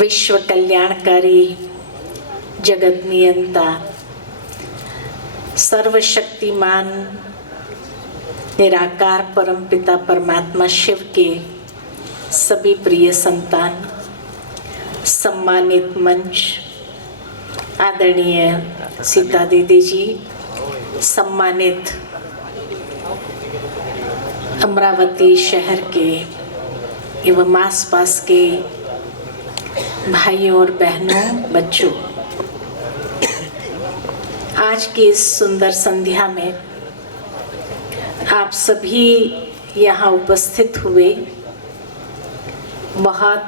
विश्व कल्याणकारी, जगत नियंता, सर्वशक्तिमान निराकार परमपिता परमात्मा शिव के सभी प्रिय संतान, सम्मानित मंच, आदरणीय सीता दीदी जी, सम्मानित अमरावती शहर के एवं आसपास के भाइयों और बहनों, बच्चों, आज की इस सुंदर संध्या में आप सभी यहाँ उपस्थित हुए बहुत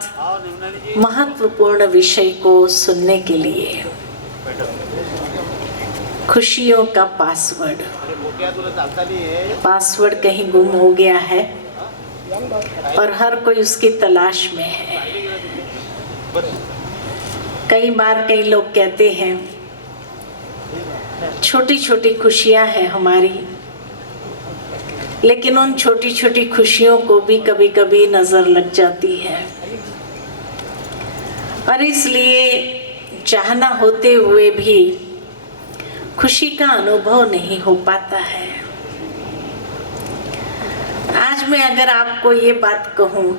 महत्वपूर्ण विषय को सुनने के लिए। खुशियों का पासवर्ड कहीं गुम हो गया है और हर कोई उसकी तलाश में है। कई बार कई लोग कहते हैं छोटी छोटी खुशियां हैं हमारी, लेकिन उन छोटी छोटी खुशियों को भी कभी कभी नजर लग जाती है और इसलिए चाहना होते हुए भी खुशी का अनुभव नहीं हो पाता है। आज मैं अगर आपको ये बात कहूं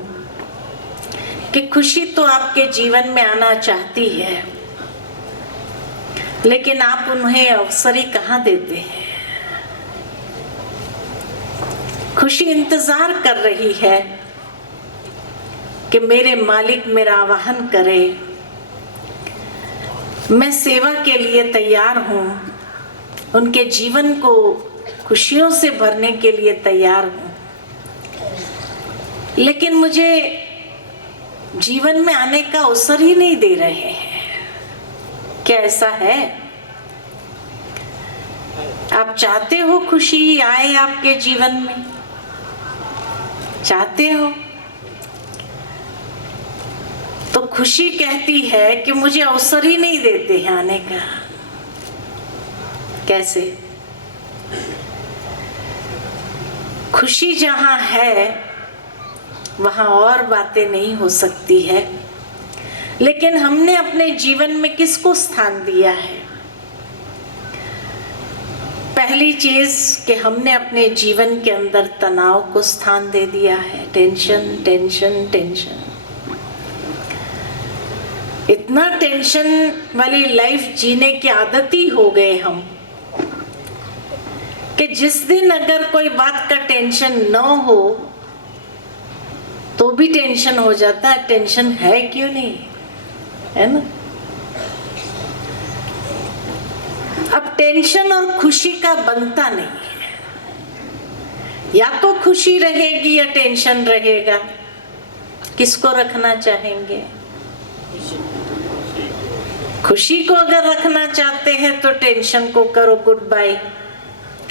कि खुशी तो आपके जीवन में आना चाहती है, लेकिन आप उन्हें अवसर ही कहाँ देते हैं। खुशी इंतजार कर रही है कि मेरे मालिक मेरा आवाहन करे, मैं सेवा के लिए तैयार हूँ, उनके जीवन को खुशियों से भरने के लिए तैयार हूँ, लेकिन मुझे जीवन में आने का अवसर ही नहीं दे रहे हैं। क्या ऐसा है? आप चाहते हो खुशी आए आपके जीवन में? चाहते हो? तो खुशी कहती है कि मुझे अवसर ही नहीं देते हैं आने का। कैसे? खुशी जहां है वहां और बातें नहीं हो सकती है, लेकिन हमने अपने जीवन में किसको स्थान दिया है? पहली चीज कि हमने अपने जीवन के अंदर तनाव को स्थान दे दिया है। टेंशन टेंशन टेंशन, इतना टेंशन वाली लाइफ जीने की आदती हो गए हम कि जिस दिन अगर कोई बात का टेंशन न हो तो भी टेंशन हो जाता है। टेंशन है क्यों नहीं, है ना? अब टेंशन और खुशी का बनता नहीं है। या तो खुशी रहेगी या टेंशन रहेगा। किसको रखना चाहेंगे? खुशी को अगर रखना चाहते हैं तो टेंशन को करो गुड बाय,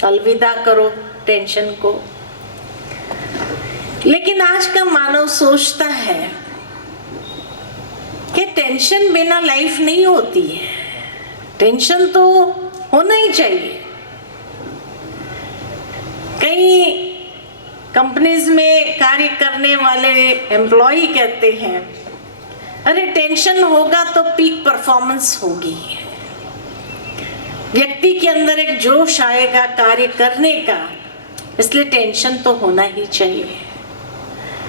अलविदा करो टेंशन को। लेकिन आज का मानव सोचता है कि टेंशन बिना लाइफ नहीं होती है, टेंशन तो होना ही चाहिए। कई कंपनीज में कार्य करने वाले एम्प्लॉय कहते हैं, अरे टेंशन होगा तो पीक परफॉर्मेंस होगी, व्यक्ति के अंदर एक जोश आएगा कार्य करने का, इसलिए टेंशन तो होना ही चाहिए।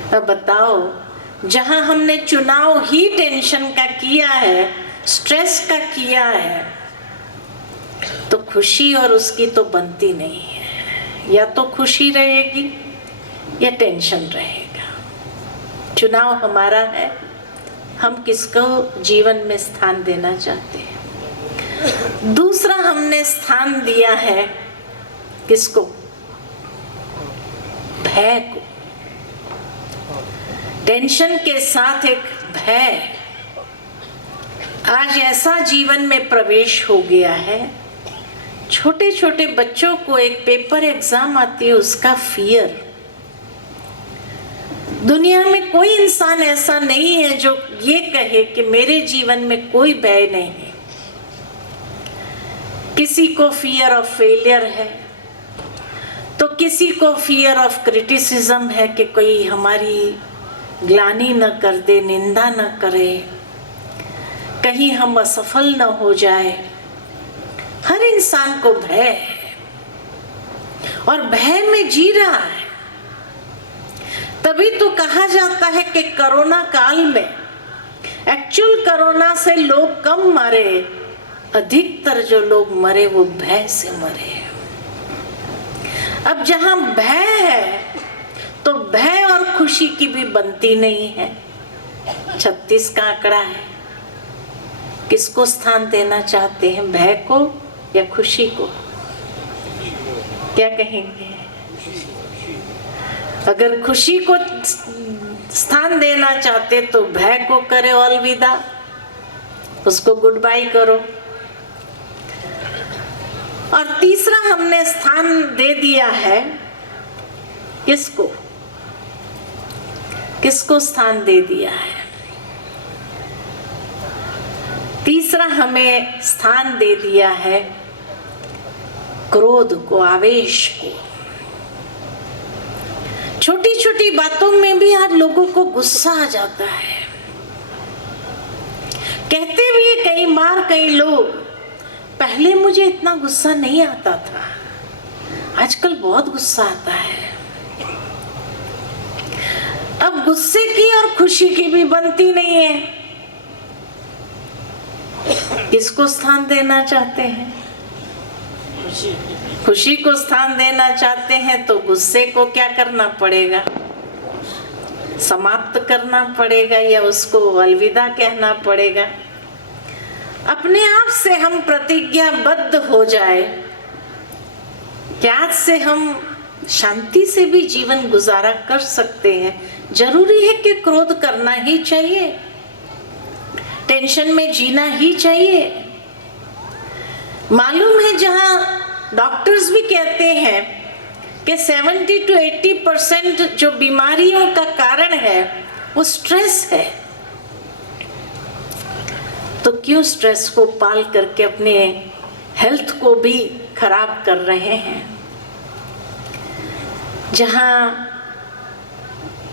अब बताओ, जहां हमने चुनाव ही टेंशन का किया है, स्ट्रेस का किया है, तो खुशी और उसकी तो बनती नहीं है। या तो खुशी रहेगी या टेंशन रहेगा। चुनाव हमारा है, हम किसको जीवन में स्थान देना चाहते हैं। दूसरा हमने स्थान दिया है किसको? भय को। टेंशन के साथ एक भय आज ऐसा जीवन में प्रवेश हो गया है। छोटे छोटे बच्चों को एक पेपर एग्जाम आती है, उसका फियर। दुनिया में कोई इंसान ऐसा नहीं है जो ये कहे कि मेरे जीवन में कोई भय नहीं है। किसी को फियर ऑफ फेलियर है, तो किसी को फियर ऑफ क्रिटिसिज्म है कि कोई हमारी ग्लानि न कर दे, निंदा न करे, कहीं हम असफल न हो जाए। हर इंसान को भय है और भय में जी रहा है। तभी तो कहा जाता है कि कोरोना काल में एक्चुअल कोरोना से लोग कम मरे, अधिकतर जो लोग मरे वो भय से मरे। अब जहां भय है तो भय और खुशी की भी बनती नहीं है। 36 का आंकड़ा है। किसको स्थान देना चाहते हैं, भय को या खुशी को? क्या कहेंगे? अगर खुशी को स्थान देना चाहते तो भय को करे अलविदा, उसको गुड बाय करो। और तीसरा हमने स्थान दे दिया है किसको? किसको स्थान दे दिया है? तीसरा हमें स्थान दे दिया है क्रोध को, आवेश को। छोटी छोटी बातों में भी आज लोगों को गुस्सा आ जाता है। कहते भी कई बार कई लोग, पहले मुझे इतना गुस्सा नहीं आता था, आजकल बहुत गुस्सा आता है। अब गुस्से की और खुशी की भी बनती नहीं है। किसको स्थान देना चाहते हैं? खुशी को स्थान देना चाहते हैं तो गुस्से को क्या करना पड़ेगा? समाप्त करना पड़ेगा या उसको अलविदा कहना पड़ेगा। अपने आप से हम प्रतिज्ञाबद्ध हो जाए कि आज से हम शांति से भी जीवन गुजारा कर सकते हैं। जरूरी है कि क्रोध करना ही चाहिए, टेंशन में जीना ही चाहिए। मालूम है जहां डॉक्टर्स भी कहते हैं कि 70 to 80% जो बीमारियों का कारण है वो स्ट्रेस है, तो क्यों स्ट्रेस को पाल करके अपने हेल्थ को भी खराब कर रहे हैं। जहां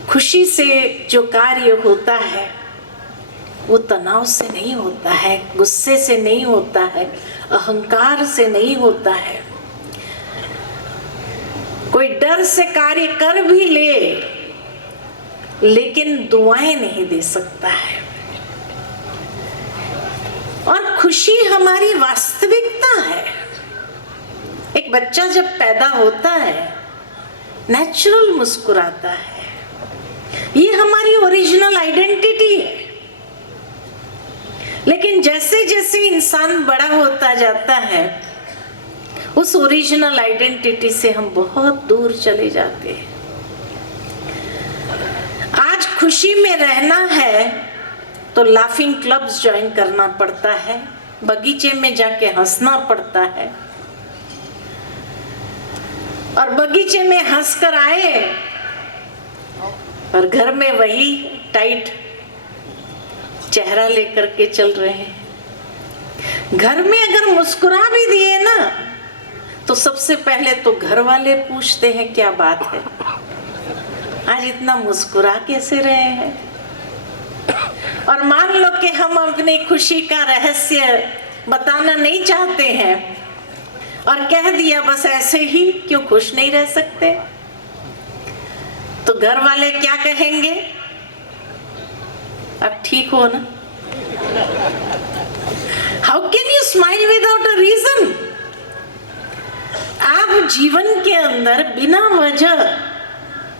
खुशी से जो कार्य होता है वो तनाव से नहीं होता है, गुस्से से नहीं होता है, अहंकार से नहीं होता है। कोई डर से कार्य कर भी ले लेकिन दुआएं नहीं दे सकता है। और खुशी हमारी वास्तविकता है। एक बच्चा जब पैदा होता है नेचुरल मुस्कुराता है, ये हमारी ओरिजिनल आइडेंटिटी है। लेकिन जैसे जैसे इंसान बड़ा होता जाता है उस ओरिजिनल आइडेंटिटी से हम बहुत दूर चले जाते हैं। आज खुशी में रहना है तो लाफिंग क्लब्स ज्वाइन करना पड़ता है, बगीचे में जाके हंसना पड़ता है, और बगीचे में हंसकर आए और घर में वही टाइट चेहरा लेकर के चल रहे हैं। घर में अगर मुस्कुरा भी दिए ना तो सबसे पहले तो घर वाले पूछते हैं क्या बात है, आज इतना मुस्कुरा कैसे रहे हैं। और मान लो कि हम अपनी खुशी का रहस्य बताना नहीं चाहते हैं और कह दिया बस ऐसे ही, क्यों खुश नहीं रह सकते, तो घर वाले क्या कहेंगे? अब ठीक हो ना? How can you smile without a reason? आप जीवन के अंदर बिना वजह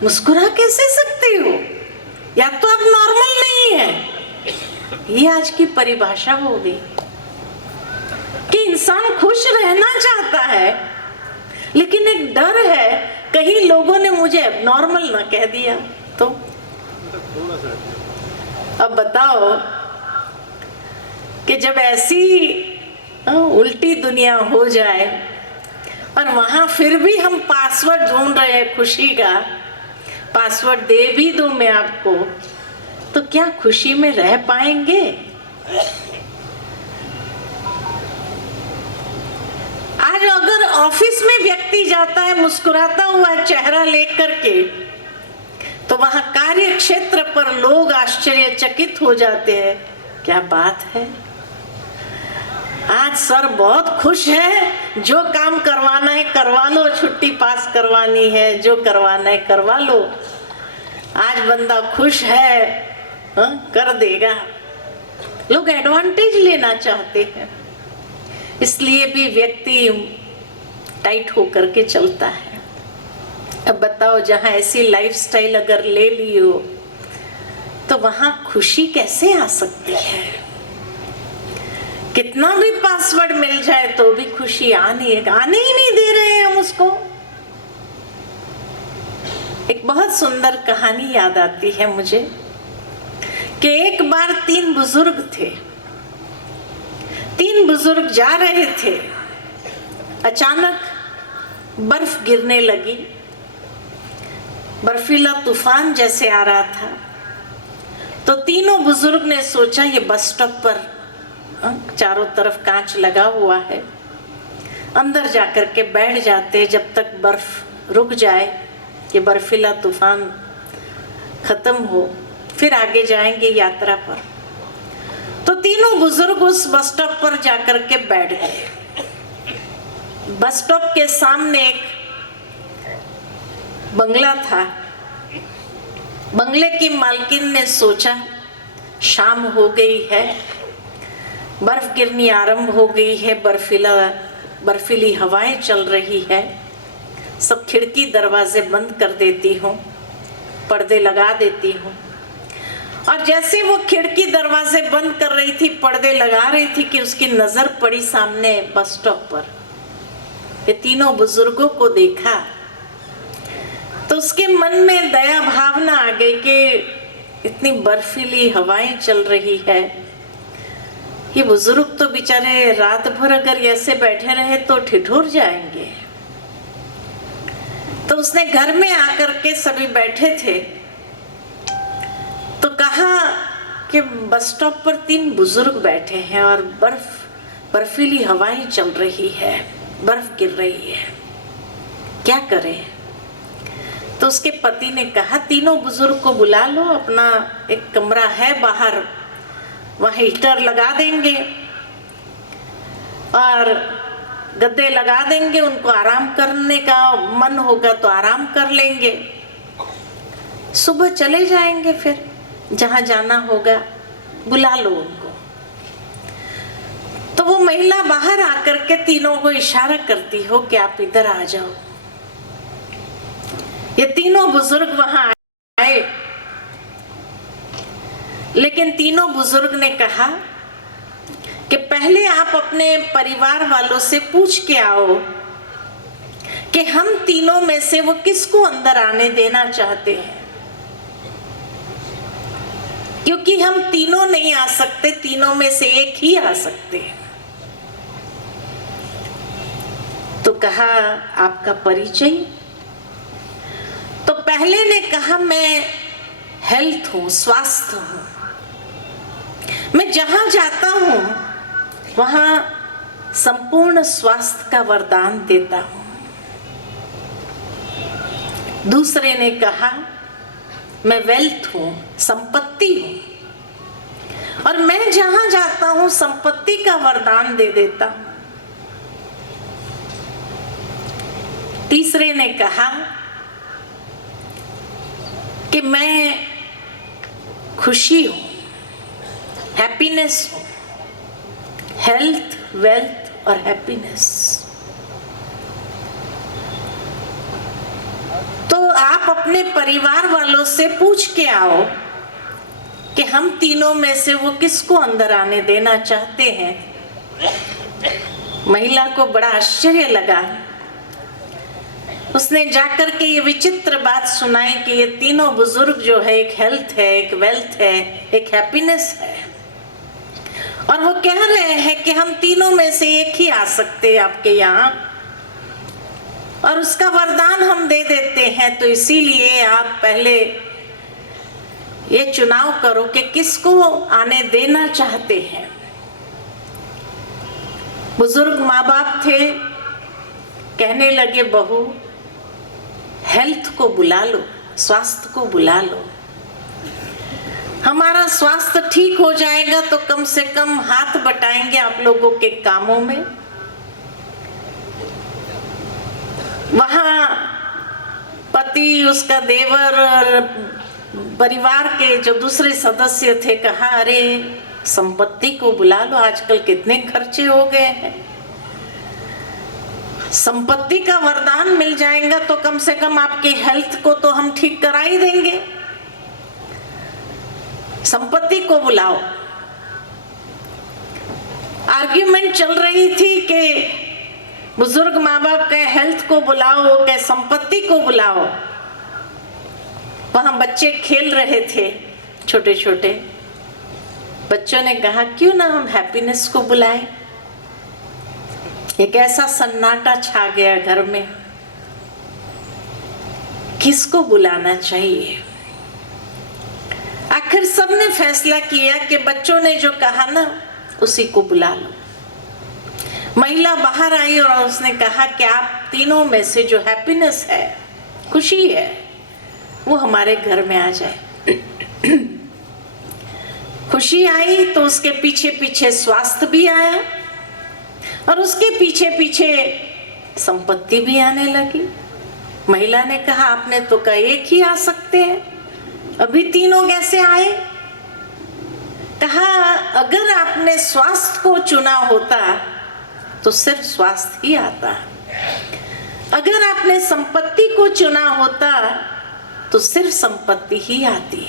मुस्कुरा कैसे सकते हो? या तो आप नॉर्मल नहीं है। ये आज की परिभाषा हो गई कि इंसान खुश रहना चाहता है लेकिन एक डर है कहीं लोगों ने मुझे एबनॉर्मल ना कह दिया तो। अब बताओ कि जब ऐसी उल्टी दुनिया हो जाए और वहां फिर भी हम पासवर्ड ढूंढ रहे हैं खुशी का, पासवर्ड दे भी दूं मैं आपको, तो क्या खुशी में रह पाएंगे? आज अगर ऑफिस में व्यक्ति जाता है मुस्कुराता हुआ चेहरा लेकर के, तो वहां कार्य क्षेत्र पर लोग आश्चर्यचकित हो जाते हैं, क्या बात है, आज सर बहुत खुश है, जो काम करवाना है करवा लो, छुट्टी पास करवानी है जो करवाना है करवा लो। आज बंदा खुश है, कर देगा। लोग एडवांटेज लेना चाहते हैं, इसलिए भी व्यक्ति टाइट होकर के चलता है। अब बताओ, जहां ऐसी लाइफस्टाइल अगर ले ली हो तो वहां खुशी कैसे आ सकती है? कितना भी पासवर्ड मिल जाए तो भी खुशी आने ही नहीं दे रहे हैं हम उसको। एक बहुत सुंदर कहानी याद आती है मुझे कि एक बार 3 बुजुर्ग थे। 3 बुजुर्ग जा रहे थे, अचानक बर्फ गिरने लगी, बर्फीला तूफान जैसे आ रहा था। तो तीनों बुजुर्ग ने सोचा ये बस स्टॉप पर चारों तरफ कांच लगा हुआ है, अंदर जाकर के बैठ जाते जब तक बर्फ रुक जाए, ये बर्फीला तूफान खत्म हो, फिर आगे जाएंगे यात्रा पर। तो तीनों बुजुर्ग उस बस स्टॉप पर जाकर के बैठ गए। बस स्टॉप के सामने एक बंगला था। बंगले की मालकिन ने सोचा शाम हो गई है, बर्फ गिरनी आरंभ हो गई है, बर्फीली हवाएं चल रही है, सब खिड़की दरवाजे बंद कर देती हूँ, पर्दे लगा देती हूँ। और जैसे वो खिड़की दरवाजे बंद कर रही थी, पर्दे लगा रही थी, कि उसकी नजर पड़ी सामने बस स्टॉप पर। ये तीनों बुजुर्गों को देखा तो उसके मन में दया भावना आ गई कि इतनी बर्फीली हवाएं चल रही है, ये बुजुर्ग तो बेचारे रात भर अगर ऐसे बैठे रहे तो ठिठुर जाएंगे। तो उसने घर में आकर के, सभी बैठे थे, तो कहा कि बस स्टॉप पर 3 बुजुर्ग बैठे हैं और बर्फीली हवाएं चल रही है, बर्फ गिर रही है, क्या करें? तो उसके पति ने कहा तीनों बुजुर्ग को बुला लो, अपना एक कमरा है बाहर, वहाँ हीटर लगा देंगे और गद्दे लगा देंगे, उनको आराम करने का मन होगा तो आराम कर लेंगे, सुबह चले जाएंगे, फिर जहां जाना होगा बुला लो उनको। तो वो महिला बाहर आकर के तीनों को इशारा करती हो कि आप इधर आ जाओ। ये तीनों बुजुर्ग वहां आए, लेकिन तीनों बुजुर्ग ने कहा कि पहले आप अपने परिवार वालों से पूछ के आओ कि हम तीनों में से वो किसको अंदर आने देना चाहते हैं, क्योंकि हम तीनों नहीं आ सकते, तीनों में से एक ही आ सकते हैं। तो कहा आपका परिचय? तो पहले ने कहा मैं हेल्थ हूं, स्वास्थ्य हूं, मैं जहां जाता हूं वहां संपूर्ण स्वास्थ्य का वरदान देता हूं। दूसरे ने कहा मैं वेल्थ हूं, संपत्ति हूं, और मैं जहां जाता हूं संपत्ति का वरदान दे देता हूं। तीसरे ने कहा कि मैं खुशी हूं, हैप्पीनेस हूं, हेल्थ, वेल्थ और हैप्पीनेस। तो आप अपने परिवार वालों से पूछ के आओ कि हम तीनों में से वो किसको अंदर आने देना चाहते हैं। महिला को बड़ा आश्चर्य लगा। उसने जाकर के ये विचित्र बात सुनाई कि ये तीनों बुजुर्ग जो है, एक हेल्थ है, एक वेल्थ है, एक हैप्पीनेस है, और वो कह रहे हैं कि हम तीनों में से एक ही आ सकते हैं आपके यहाँ, और उसका वरदान हम दे देते हैं। तो इसीलिए आप पहले ये चुनाव करो कि किसको आने देना चाहते हैं। बुजुर्ग माँ बाप थे, कहने लगे बहू हेल्थ को बुला लो, स्वास्थ्य को बुला लो। हमारा स्वास्थ्य ठीक हो जाएगा तो कम से कम हाथ बटाएंगे आप लोगों के कामों में। वहां पति, उसका देवर और परिवार के जो दूसरे सदस्य थे, कहा अरे संपत्ति को बुला लो, आजकल कितने खर्चे हो गए हैं, संपत्ति का वरदान मिल जाएगा तो कम से कम आपके हेल्थ को तो हम ठीक करा ही देंगे, संपत्ति को बुलाओ। आर्ग्यूमेंट चल रही थी कि बुजुर्ग माँ बाप के हेल्थ को बुलाओ के संपत्ति को बुलाओ। वहां बच्चे खेल रहे थे, छोटे छोटे बच्चों ने कहा क्यों ना हम हैप्पीनेस को बुलाएं। एक ऐसा सन्नाटा छा गया घर में, किसको बुलाना चाहिए। आखिर सबने फैसला किया कि बच्चों ने जो कहा ना उसी को बुला लो। महिला बाहर आई और उसने कहा कि आप तीनों में से जो हैप्पीनेस है, खुशी है, वो हमारे घर में आ जाए। खुशी आई तो उसके पीछे पीछे स्वास्थ्य भी आया और उसके पीछे पीछे संपत्ति भी आने लगी। महिला ने कहा आपने तो कहा एक ही आ सकते हैं, अभी तीनों कैसे आए। कहा अगर आपने स्वास्थ्य को चुना होता तो सिर्फ स्वास्थ्य ही आता, अगर आपने संपत्ति को चुना होता तो सिर्फ संपत्ति ही आती।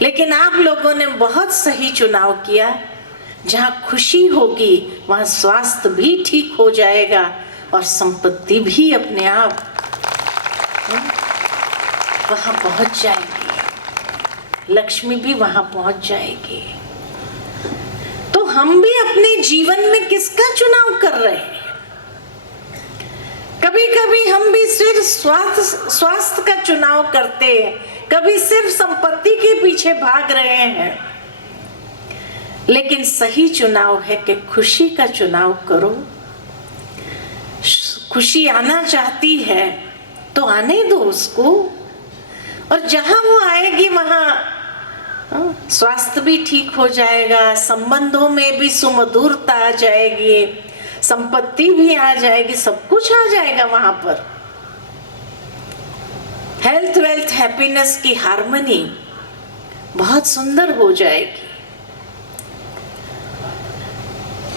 लेकिन आप लोगों ने बहुत सही चुनाव किया, जहां खुशी होगी वहां स्वास्थ्य भी ठीक हो जाएगा और संपत्ति भी अपने आप वहां पहुंच जाएगी, लक्ष्मी भी वहां पहुंच जाएगी। तो हम भी अपने जीवन में किसका चुनाव कर रहे हैं। कभी कभी हम भी सिर्फ स्वास्थ्य का चुनाव करते हैं, कभी सिर्फ संपत्ति के पीछे भाग रहे हैं। लेकिन सही चुनाव है कि खुशी का चुनाव करो। खुशी आना चाहती है तो आने दो उसको, और जहां वो आएगी वहां स्वास्थ्य भी ठीक हो जाएगा, संबंधों में भी सुमधुरता आ जाएगी, संपत्ति भी आ जाएगी, सब कुछ आ जाएगा वहां पर। हेल्थ वेल्थ हैप्पीनेस की हार्मनी बहुत सुंदर हो जाएगी।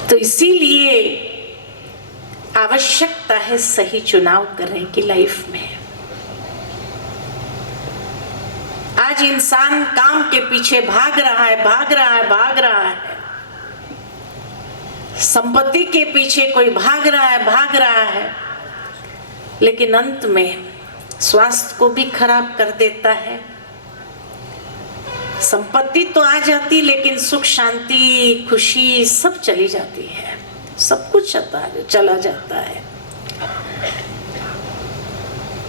तो इसीलिए आवश्यकता है सही चुनाव करने की लाइफ में। आज इंसान काम के पीछे भाग रहा है, संपत्ति के पीछे कोई भाग रहा है, लेकिन अंत में स्वास्थ्य को भी खराब कर देता है। संपत्ति तो आ जाती लेकिन सुख शांति खुशी सब चली जाती है, सब कुछ चला जाता है,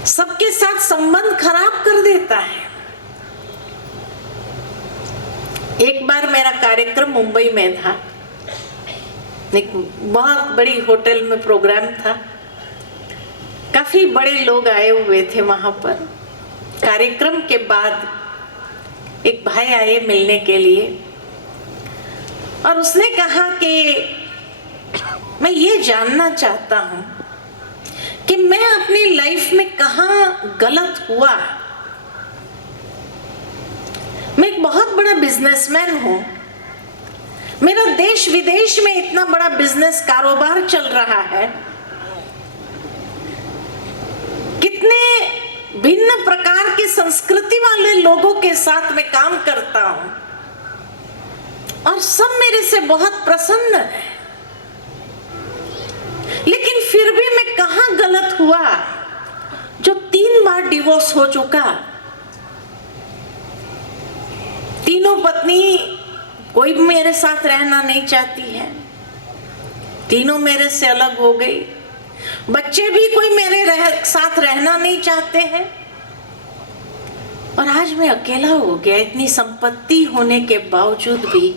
सबके साथ संबंध खराब कर देता है। एक बार मेरा कार्यक्रम मुंबई में था, एक बहुत बड़ी होटल में प्रोग्राम था, काफी बड़े लोग आए हुए थे वहां पर। कार्यक्रम के बाद एक भाई आए मिलने के लिए और उसने कहा कि मैं ये जानना चाहता हूं कि मैं अपनी लाइफ में कहाँ गलत हुआ। मैं एक बहुत बड़ा बिजनेसमैन हूं, मेरा देश विदेश में इतना बड़ा बिजनेस कारोबार चल रहा है, कितने भिन्न प्रकार की संस्कृति वाले लोगों के साथ मैं काम करता हूं और सब मेरे से बहुत प्रसन्न है, लेकिन फिर भी मैं कहां गलत हुआ जो 3 बार डिवोर्स हो चुका। तीनों पत्नी कोई भी मेरे साथ रहना नहीं चाहती है, तीनों मेरे से अलग हो गई, बच्चे भी कोई मेरे साथ रहना नहीं चाहते हैं और आज मैं अकेला हो गया। इतनी संपत्ति होने के बावजूद भी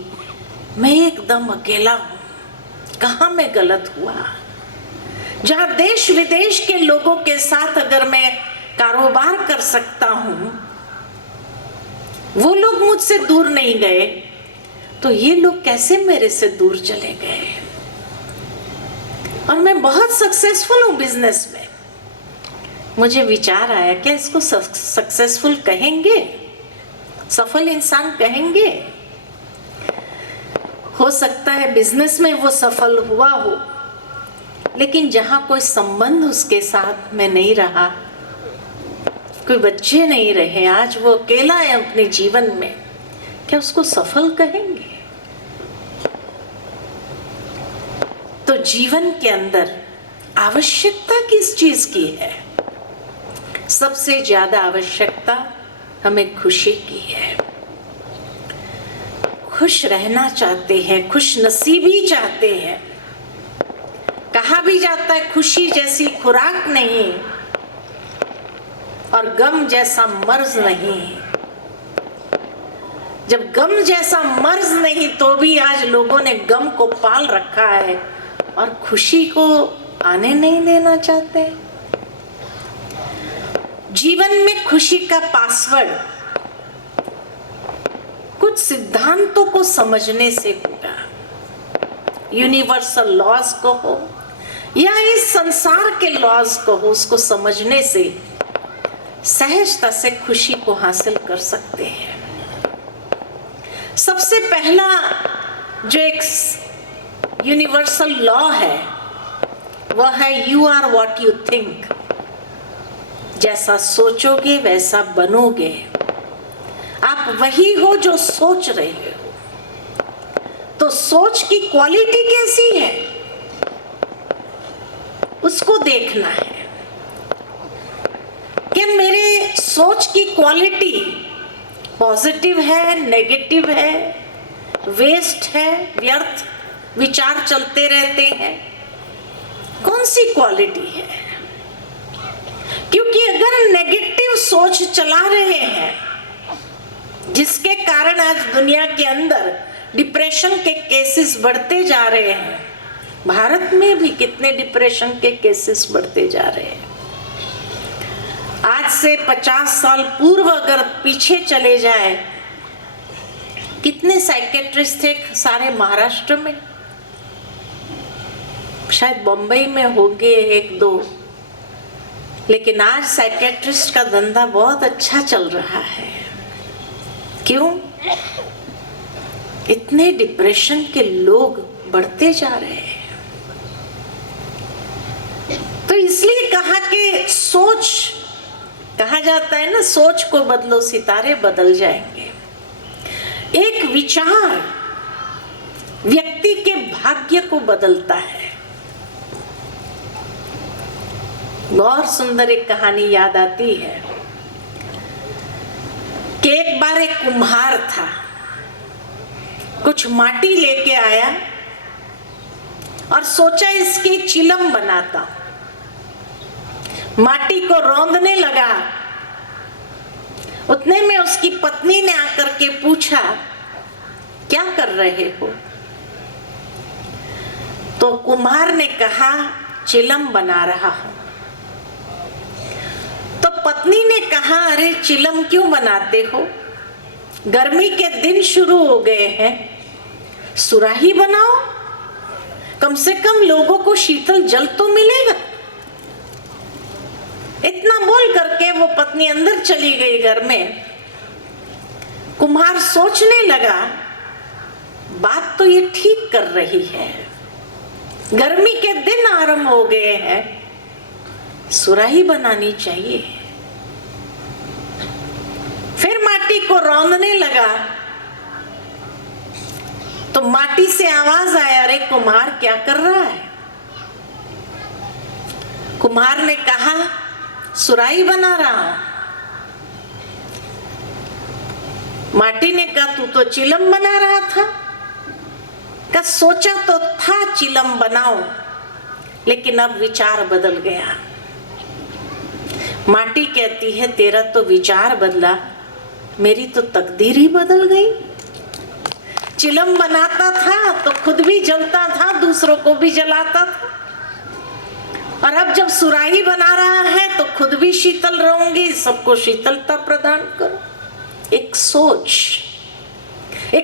मैं एकदम अकेला हूं। कहां मैं गलत हुआ? जहां देश विदेश के लोगों के साथ अगर मैं कारोबार कर सकता हूं, वो लोग मुझसे दूर नहीं गए तो ये लोग कैसे मेरे से दूर चले गए। और मैं बहुत सक्सेसफुल हूं बिजनेस में। मुझे विचार आया क्या इसको सक्सेसफुल कहेंगे, सफल इंसान कहेंगे? हो सकता है बिजनेस में वो सफल हुआ हो, लेकिन जहां कोई संबंध उसके साथ में नहीं रहा, कोई बच्चे नहीं रहे, आज वो अकेला है अपने जीवन में, क्या उसको सफल कहेंगे? तो जीवन के अंदर आवश्यकता किस चीज की है? सबसे ज्यादा आवश्यकता हमें खुशी की है। खुश रहना चाहते हैं, खुश नसीबी चाहते हैं। कहा भी जाता है खुशी जैसी खुराक नहीं और गम जैसा मर्ज नहीं। जब गम जैसा मर्ज नहीं तो भी आज लोगों ने गम को पाल रखा है और खुशी को आने नहीं देना चाहते। जीवन में खुशी का पासवर्ड कुछ सिद्धांतों को समझने से होगा। यूनिवर्सल लॉज को हो या इस संसार के लॉज को हो, उसको समझने से सहजता से खुशी को हासिल कर सकते हैं। सबसे पहला जो एक यूनिवर्सल लॉ है वह है you are what you think. जैसा सोचोगे वैसा बनोगे। आप वही हो जो सोच रहे हो। तो सोच की क्वालिटी कैसी है उसको देखना है कि मेरे सोच की क्वालिटी पॉजिटिव है, नेगेटिव है, वेस्ट है, व्यर्थ विचार चलते रहते हैं, कौन सी क्वालिटी है? क्योंकि अगर नेगेटिव सोच चला रहे हैं जिसके कारण आज दुनिया के अंदर डिप्रेशन के केसेस बढ़ते जा रहे हैं, भारत में भी कितने डिप्रेशन के केसेस बढ़ते जा रहे हैं। आज से 50 साल पूर्व अगर पीछे चले जाए, कितने साइकेट्रिस्ट थे सारे महाराष्ट्र में, शायद बम्बई में होंगे एक दो, लेकिन आज साइकेट्रिस्ट का धंधा बहुत अच्छा चल रहा है। क्यों? इतने डिप्रेशन के लोग बढ़ते जा रहे हैं। तो इसलिए कहा कि सोच, कहा जाता है ना, सोच को बदलो सितारे बदल जाएंगे। एक विचार व्यक्ति के भाग्य को बदलता है। बहुत सुंदर एक कहानी याद आती है कि एक बार एक कुम्हार था, कुछ माटी लेके आया और सोचा इसकी चिलम बनाता। माटी को रौंदने लगा। उतने में उसकी पत्नी ने आकर के पूछा, क्या कर रहे हो? तो कुम्हार ने कहा, चिलम बना रहा हूं। तो पत्नी ने कहा, अरे चिलम क्यों बनाते हो? गर्मी के दिन शुरू हो गए हैं, सुराही बनाओ, कम से कम लोगों को शीतल जल तो मिलेगा। इतना बोल करके वो पत्नी अंदर चली गई घर में। कुम्हार सोचने लगा, बात तो ये ठीक कर रही है, गर्मी के दिन आरंभ हो गए हैं, सुराही बनानी चाहिए। फिर माटी को रौंदने लगा तो माटी से आवाज आया, अरे कुम्हार क्या कर रहा है? कुम्हार ने कहा, सुराही बना रहा हूं। माटी ने कहा, तू तो चिलम बना रहा था। का सोचा तो था चिलम बनाओ, लेकिन अब विचार बदल गया। माटी कहती है, तेरा तो विचार बदला, मेरी तो तकदीर ही बदल गई। चिलम बनाता था तो खुद भी जलता था, दूसरों को भी जलाता था, और अब जब सुराही बना रहा है तो खुद भी शीतल रहूंगी, सबको शीतलता प्रदान करो। एक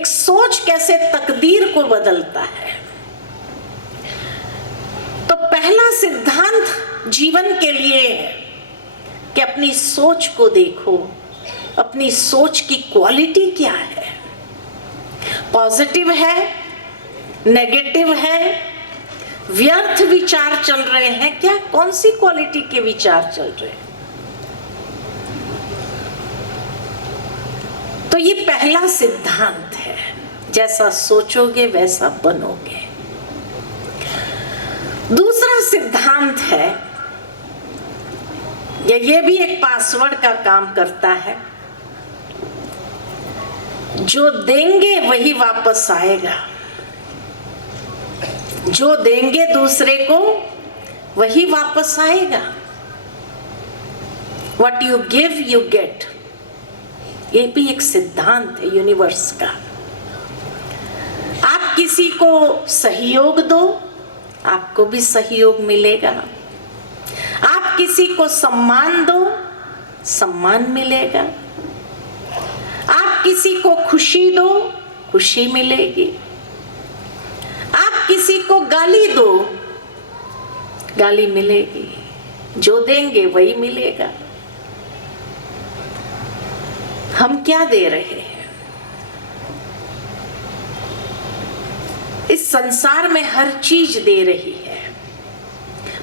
सोच कैसे तकदीर को बदलता है। तो पहला सिद्धांत जीवन के लिए है कि अपनी सोच को देखो, अपनी सोच की क्वालिटी क्या है, पॉजिटिव है, नेगेटिव है, व्यर्थ विचार चल रहे हैं क्या, कौन सी क्वालिटी के विचार चल रहे हैं। तो ये पहला सिद्धांत है, जैसा सोचोगे वैसा बनोगे। दूसरा सिद्धांत है, ये भी एक पासवर्ड का काम करता है, जो देंगे वही वापस आएगा। जो देंगे दूसरे को वही वापस आएगा। What you give you get, ये भी एक सिद्धांत है यूनिवर्स का। आप किसी को सहयोग दो, आपको भी सहयोग मिलेगा। आप किसी को सम्मान दो, सम्मान मिलेगा। आप किसी को खुशी दो, खुशी मिलेगी। आप किसी को गाली दो, गाली मिलेगी। जो देंगे वही मिलेगा। हम क्या दे रहे हैं? इस संसार में हर चीज दे रही है।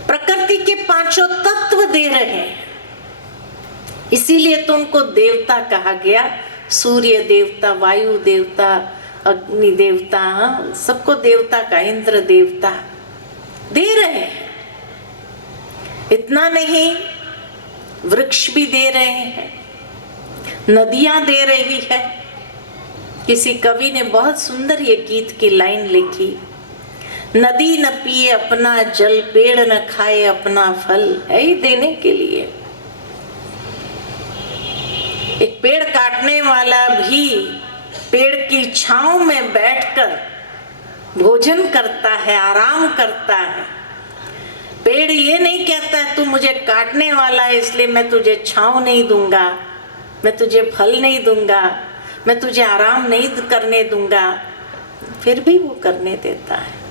प्रकृति के पांचों तत्व दे रहे हैं, इसीलिए तो उनको देवता कहा गया। सूर्य देवता, वायु देवता, अग्नि देवता, सबको देवता का, इंद्र देवता दे रहे हैं। इतना नहीं, वृक्ष भी दे रहे हैं, नदियां दे रही है। किसी कवि ने बहुत सुंदर ये गीत की लाइन लिखी, नदी न पिए अपना जल, पेड़ न खाए अपना फल, है ही देने के लिए। एक पेड़ काटने वाला भी पेड़ की छांव में बैठकर भोजन करता है, आराम करता है। पेड़ ये नहीं कहता है तू मुझे काटने वाला है इसलिए मैं तुझे छांव नहीं दूंगा, मैं तुझे फल नहीं दूंगा, मैं तुझे आराम नहीं करने दूंगा, फिर भी वो करने देता है।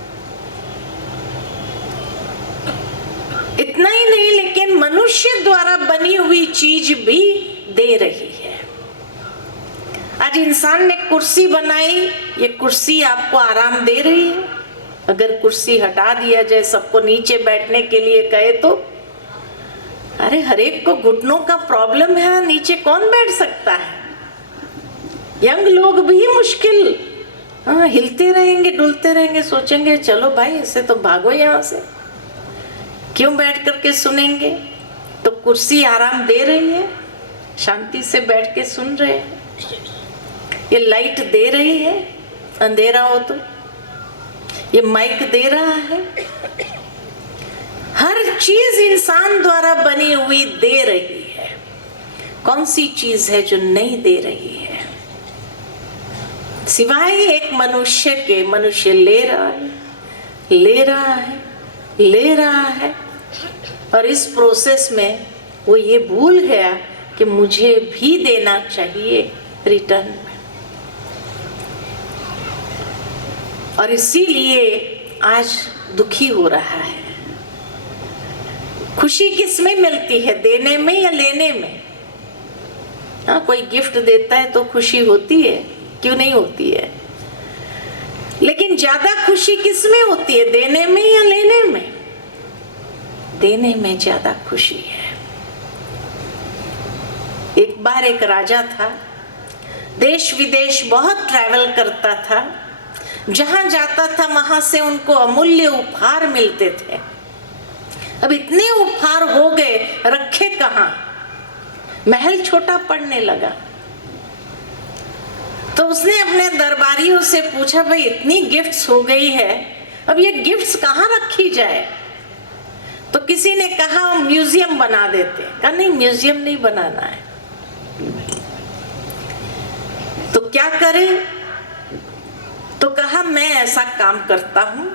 इतना ही नहीं, लेकिन मनुष्य द्वारा बनी हुई चीज भी दे रही है। आज इंसान ने कुर्सी बनाई, ये कुर्सी आपको आराम दे रही है। अगर कुर्सी हटा दिया जाए, सबको नीचे बैठने के लिए कहे तो, अरे हर एक को घुटनों का प्रॉब्लम है, नीचे कौन बैठ सकता है? यंग लोग भी मुश्किल, हिलते रहेंगे, डुलते रहेंगे, सोचेंगे चलो भाई इससे तो भागो यहाँ से, क्यों बैठ करके सुनेंगे। तो कुर्सी आराम दे रही है, शांति से बैठ के सुन रहे हैं। ये लाइट दे रही है, अंधेरा हो तो ये माइक दे रहा है। हर चीज इंसान द्वारा बनी हुई दे रही है। कौन सी चीज है जो नहीं दे रही है? सिवाय एक मनुष्य के। मनुष्य ले रहा है, ले रहा है, ले रहा है, और इस प्रोसेस में वो ये भूल गया कि मुझे भी देना चाहिए रिटर्न में। और इसीलिए आज दुखी हो रहा है। खुशी किस में मिलती है, देने में या लेने में? हाँ, कोई गिफ्ट देता है तो खुशी होती है, क्यों नहीं होती है? लेकिन ज्यादा खुशी किस में होती है, देने में या लेने में? देने में ज्यादा खुशी है। एक बार एक राजा था, देश विदेश बहुत ट्रैवल करता था। जहां जाता था वहां से उनको अमूल्य उपहार मिलते थे। अब इतने उपहार हो गए, रखे कहां? महल छोटा पड़ने लगा। तो उसने अपने दरबारियों से पूछा, भाई इतनी गिफ्ट्स हो गई है, अब ये गिफ्ट्स कहां रखी जाए? तो किसी ने कहा म्यूजियम बना देते। कहा नहीं, म्यूजियम नहीं बनाना है। तो क्या करें? तो कहा मैं ऐसा काम करता हूं,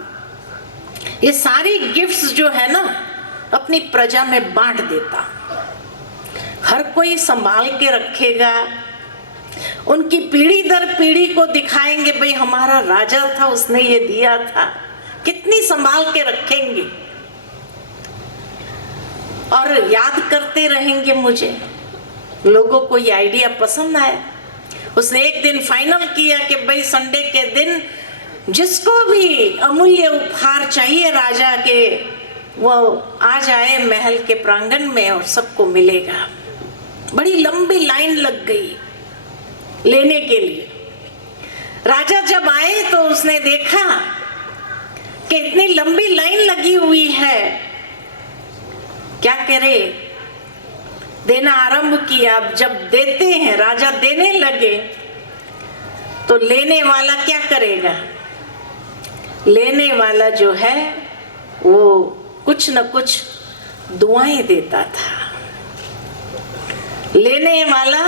ये सारी गिफ्ट्स जो है ना अपनी प्रजा में बांट देता हूं। हर कोई संभाल के रखेगा, उनकी पीढ़ी दर पीढ़ी को दिखाएंगे, भाई हमारा राजा था, उसने ये दिया था। कितनी संभाल के रखेंगे और याद करते रहेंगे मुझे। लोगों को ये आइडिया पसंद आया। उसने एक दिन फाइनल किया कि भाई संडे के दिन जिसको भी अमूल्य उपहार चाहिए राजा के, वो आ जाए महल के प्रांगण में और सबको मिलेगा। बड़ी लंबी लाइन लग गई लेने के लिए। राजा जब आए तो उसने देखा कि इतनी लंबी लाइन लगी हुई है, क्या करे, देना आरंभ किया। अब जब देते हैं, राजा देने लगे, तो लेने वाला क्या करेगा? लेने वाला जो है वो कुछ न कुछ दुआएं देता था। लेने वाला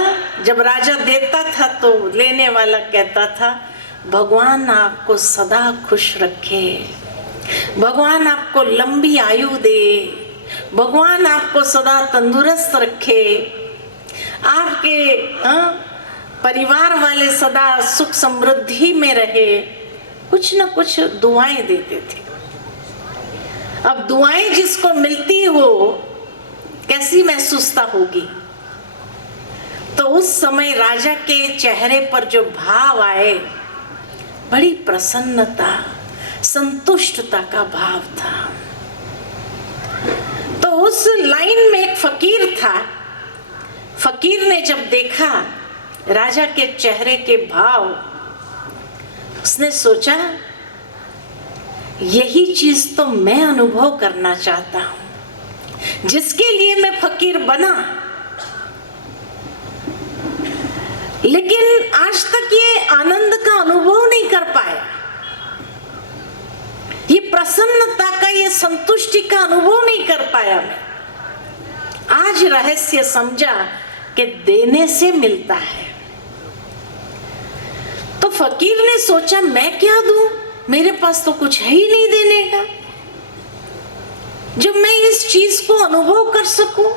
जब राजा देता था तो लेने वाला कहता था, भगवान आपको सदा खुश रखे, भगवान आपको लंबी आयु दे, भगवान आपको सदा तंदुरुस्त रखे, आपके परिवार वाले सदा सुख समृद्धि में रहे। कुछ न कुछ दुआएं देते थे। अब दुआएं जिसको मिलती हो कैसी महसूसता होगी। तो उस समय राजा के चेहरे पर जो भाव आए, बड़ी प्रसन्नता, संतुष्टता का भाव था। तो उस लाइन में एक फकीर था। फकीर ने जब देखा राजा के चेहरे के भाव, उसने सोचा यही चीज तो मैं अनुभव करना चाहता हूं, जिसके लिए मैं फकीर बना। लेकिन आज तक ये आनंद का अनुभव नहीं कर पाया, ये प्रसन्नता का, ये संतुष्टि का अनुभव नहीं कर पाया मैं। आज रहस्य समझा कि देने से मिलता है। तो फकीर ने सोचा मैं क्या दूं, मेरे पास तो कुछ है ही नहीं देने का, जब मैं इस चीज को अनुभव कर सकूं।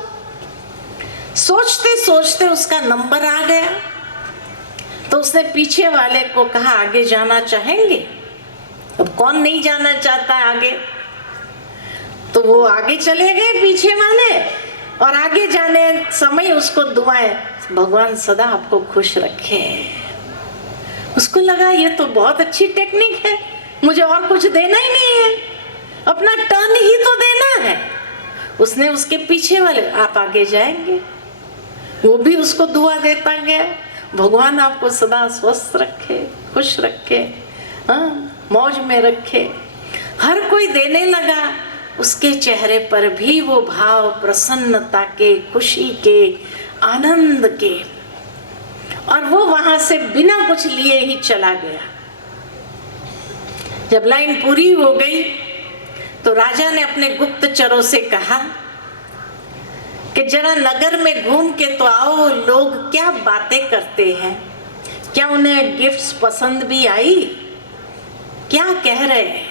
सोचते सोचते उसका नंबर आ गया। तो उसने पीछे वाले को कहा, आगे जाना चाहेंगे? अब कौन नहीं जाना चाहता आगे। तो वो आगे चले गए पीछे वाले, और आगे जाने समय उसको दुआएं, भगवान सदा आपको खुश रखे। उसको लगा ये तो बहुत अच्छी टेक्निक है, मुझे और कुछ देना ही नहीं है, अपना टर्न ही तो देना है। उसने उसके पीछे वाले, आप आगे जाएंगे, वो भी उसको दुआ देता गया, भगवान आपको सदा स्वस्थ रखे, खुश रखे, मौज में रखे। हर कोई देने लगा। उसके चेहरे पर भी वो भाव प्रसन्नता के, खुशी के, आनंद के, और वो वहां से बिना कुछ लिए ही चला गया। जब लाइन पूरी हो गई तो राजा ने अपने गुप्तचरों से कहा कि जरा नगर में घूम के तो आओ, लोग क्या बातें करते हैं, क्या उन्हें गिफ्ट्स पसंद भी आई, क्या कह रहे हैं,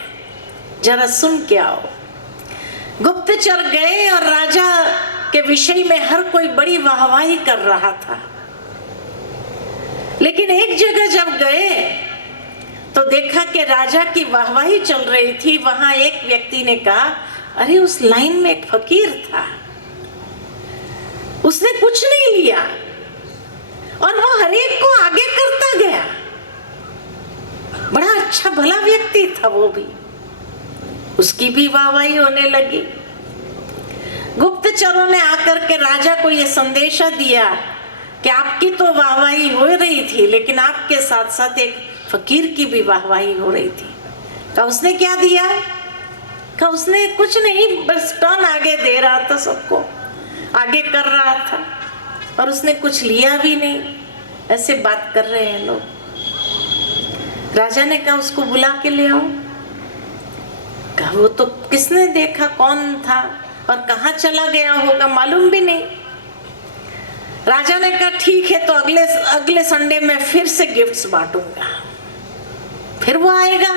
जरा सुन के आओ। गुप्तचर गए और राजा के विषय में हर कोई बड़ी वाहवाही कर रहा था। लेकिन एक जगह जब गए तो देखा कि राजा की वाहवाही चल रही थी। वहां एक व्यक्ति ने कहा, अरे उस लाइन में एक फकीर था, उसने कुछ नहीं लिया और वो हर एक को आगे करता गया। बड़ा अच्छा भला व्यक्ति था वो भी, उसकी भी वाहवाही होने लगी। गुप्तचरों ने आकर के राजा को यह संदेशा दिया कि आपकी तो वाहवाही हो रही थी, लेकिन आपके साथ साथ एक फकीर की भी वाहवाही हो रही थी। तो उसने क्या दिया? का उसने कुछ नहीं, बस टर्न आगे दे रहा था, सबको आगे कर रहा था, और उसने कुछ लिया भी नहीं। ऐसे बात कर रहे हैं लोग। राजा ने कहा उसको बुला के ले आओ। कहा वो तो किसने देखा, कौन था और कहाँ चला गया होगा, मालूम भी नहीं। राजा ने कहा ठीक है, तो अगले संडे में फिर से गिफ्ट्स बांटूंगा, फिर वो आएगा।